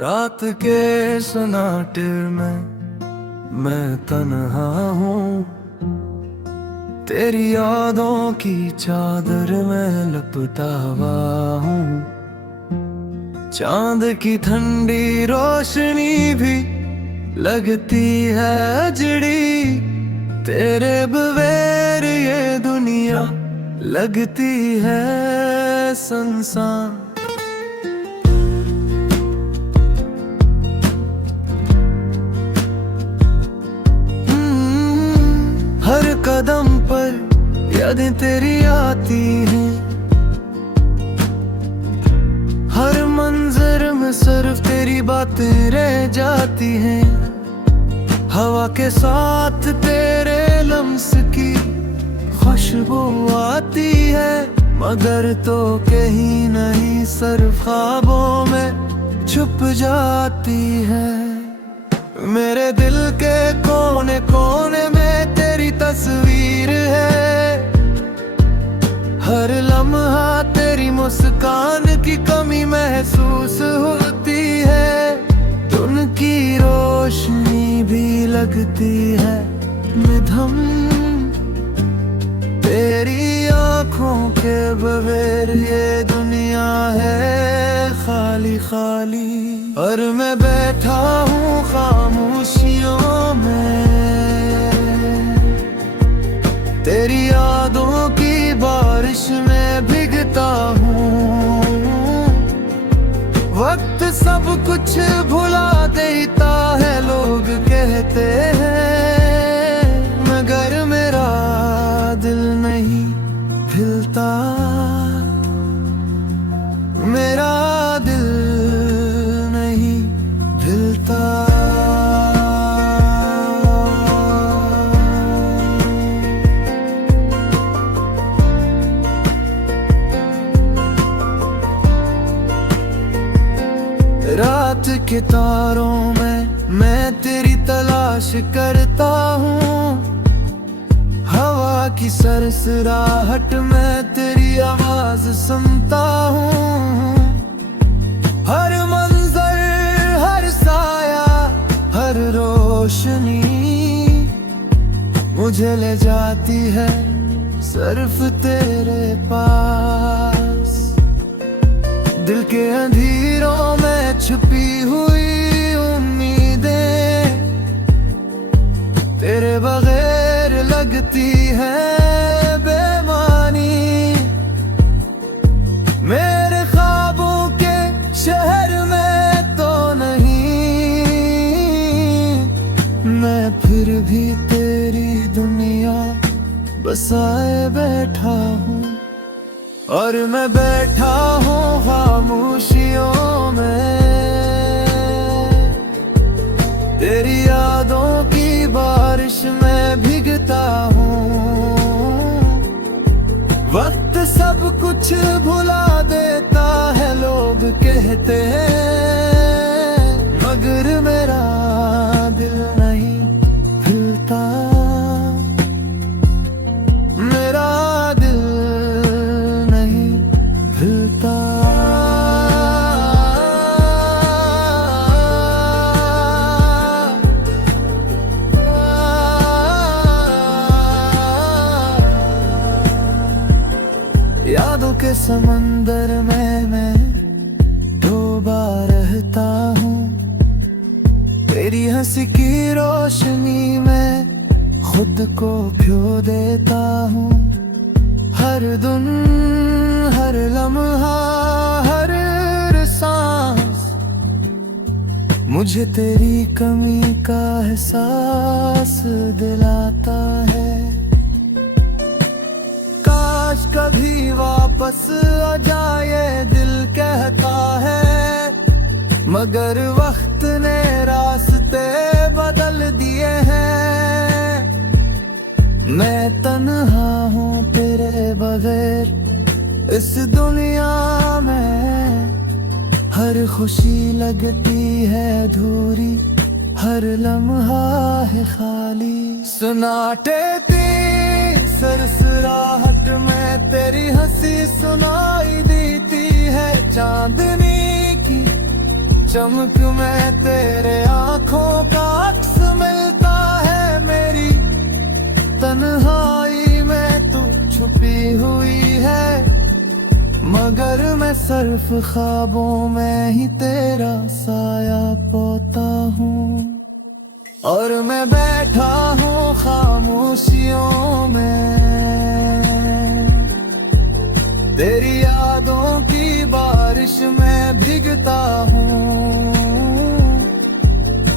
रात के सन्नाटे में मैं तन्हा हूँ, तेरी यादों की चादर में लपटा हुआ हूँ। चांद की ठंडी रोशनी भी लगती है अजड़ी, तेरे बगैर ये दुनिया लगती है सुनसान। हर कदम पर यादें तेरी आती हैं, हर मंजर में सिर्फ तेरी बातें रह जाती हैं। हवा के साथ तेरे लम्स की खुशबू आती है, मगर तो कहीं नहीं सिर्फ ख्वाबों में छुप जाती है। मेरे दिल के कोने कोने में तेरी तस्वीर है, हर लम्हा तेरी मुस्कान की कमी महसूस होती है। उनकी रोशनी भी लगती है निधम, तेरी आँखों के बगैर ये दुनिया है खाली खाली। और मैं बैठा हूँ खामोशियों में, तेरी यादों की बारिश में भीगता हूँ। वक्त सब कुछ भुला देता है लोग कहते हैं, मगर मेरा दिल नहीं हिलता, मेरा दिल नहीं हिलता। रात के तारों में मैं तेरी तलाश करता हूँ, हवा की सरसराहट में तेरी आवाज सुनता हूँ। हर मंजर, हर साया, हर रोशनी मुझे ले जाती है सिर्फ तेरे पास। दिल के अंधेरों में छुपी हुई उम्मीदें तेरे बगैर लगती है बेमानी। मेरे ख्वाबों के शहर में तो नहीं, मैं फिर भी तेरी दुनिया बसाए बैठा हूँ। और मैं बैठा हूँ खामोशियों में, तेरी यादों की बारिश में भीगता हूँ। वक्त सब कुछ भुला देता है लोग कहते हैं, मगर मेरा दिल नहीं हिलता, मेरा दिल नहीं हिलता। यादों के समंदर में मैं डूबा रहता हूँ, तेरी हंसी की रोशनी में खुद को खो देता हूँ। हर दिन, हर लम्हा, हर सांस मुझे तेरी कमी का एहसास दिलाता है। काश कभी वापस आ जाए दिल कहता है, मगर वक्त ने रास्ते बदल दिए हैं। मैं तन्हा हूँ तेरे बगैर इस दुनिया में, हर खुशी लगती है अधूरी, हर लम्हा है खाली। सन्नाटे की सरसराहट में तेरी हंसी सुनाई देती है, चांदनी की चमक में तेरे आंखों का अक्स मिलता है, मेरी तन्हाई में तू छुपी हुई है। मगर मैं सिर्फ ख्वाबों में ही तेरा साया पाता हूँ, और मैं बैठा हूँ खामोशियों में, तेरी यादों की बारिश में भीगता हूँ।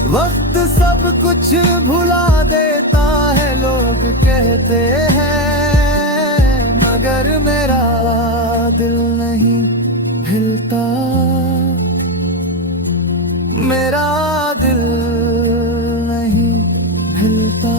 वक्त सब कुछ भुला देता है लोग कहते हैं, मगर मेरा दिल नहीं हिलता, मेरा दिल नहीं हिलता।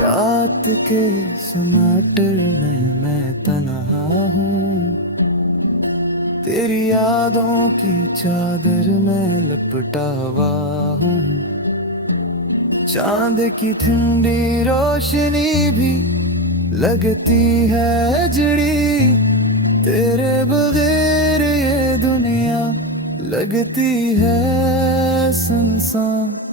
रात के समाटर में मैं तन्हा हूँ, तेरी यादों की चादर में लपटा हुआ हूँ। चांद की ठंडी रोशनी भी लगती है जड़ी, तेरे बगैर ये दुनिया लगती है सुनसान।